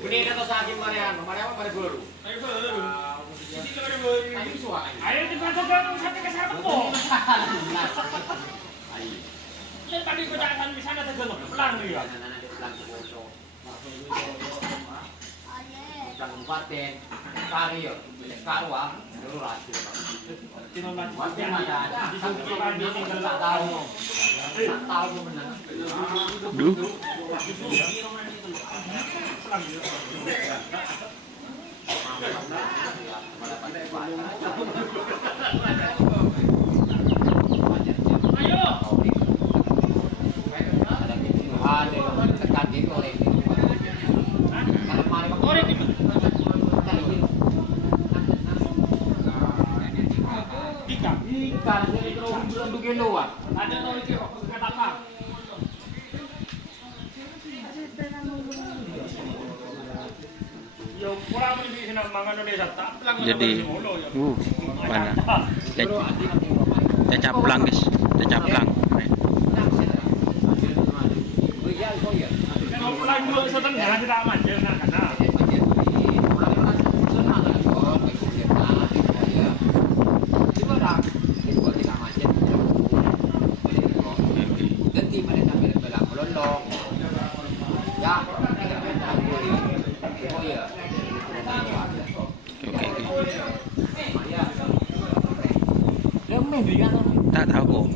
Ini kata sakit Mariano Mari baru. Ayo baru. Ini kalau baru. Ayo suara. Ayo kita coba sampai ke sana kok. Ayo. Lihat tadi kau jangan di sana tergelap pelan nih ya. Pelan Kabupaten Kario, Karwa, Darurat. Cuma Masih ada. Sampai pagi ini tak tahu. Tak tahu benar. Duh. Ayo. Ada tekan gitu oleh itu. Kalau mari Korek ini. Tiga. ikan jadi kalau bulan 2 kilo ah. Ada tahu itu kata apa? Yo kurang lebih sini mangan Indonesia tak pelang. Jadi, mana? Caplang guys, caplang. Kalau pelang dulu setengah tidak aman jangan karena. Tak tahu kok.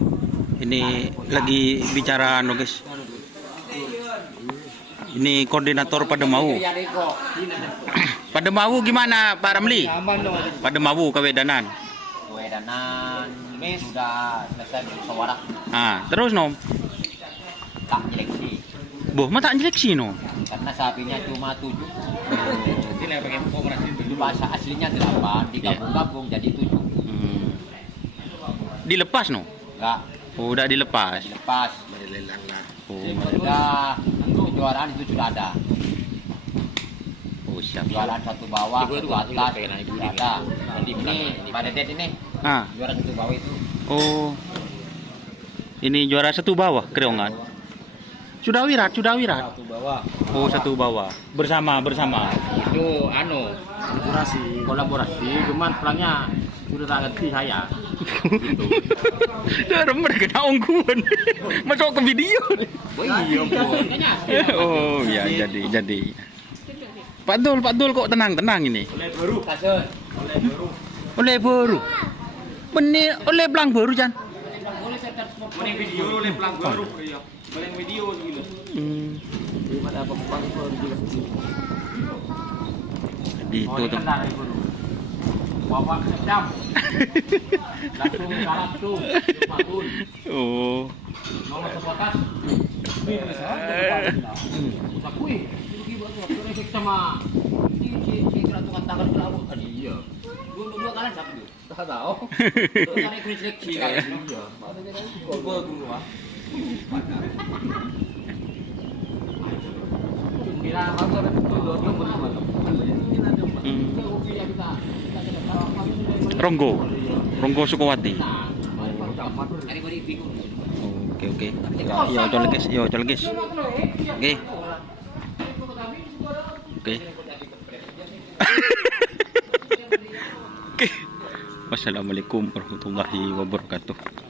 Ini lagi bicara anu guys. Ini koordinator Pademau. Pademau gimana Pak Ramli? Pademau Kewedanan. Kewedanan ini sudah selesai bermusyawarah. Ah, terus nom. Tak seleksi. Boh, mah tak seleksi no. Karena sapinya cuma 7. Ini pakai operasi Itu bahasa aslinya 8, digabung-gabung jadi 7. Dilepas no. Enggak, Oh, udah dilepas. dilepas. Oh, Sudah kejuaraan itu sudah ada. oh siap. Juara satu bawah, satu atas, sudah ada. Jadi ini pada det ini Ah, juara satu bawah itu. oh. Ini juara satu bawah Kreongan. Sudah wirat. Satu bawah. Oh, satu bawah. Bersama. Itu kolaborasi, cuman pelangnya sudah tak ngerti saya. Gitu. Darah mereka kena ongkuan. Masuk ke video. Oh iya, Oh, ya jadi. Pak Dul kok tenang ini. Kasih. Oleh baru. Benih oleh belang baru Jan. Boleh video oleh pelang baru iya. Boleh video gitu. Daripada apa-apa baru juga. Jadi itu tuh. Bawa jam. Langsung jalan tuh. Bangun. Oh. Nomor sebatas. Ini tulisan. Usah kui. Ini buat efek sama. Si keratukan tangan kelabu tadi iya. Dua kali siapa tuh? Tak tahu. Cari kulit seleksi kali iya. Coba dulu ah. Kira apa itu dua berdua. Ronggo Sukowati. Oke. Yo colek guys. Oke. Oke. Wassalamualaikum warahmatullahi wabarakatuh.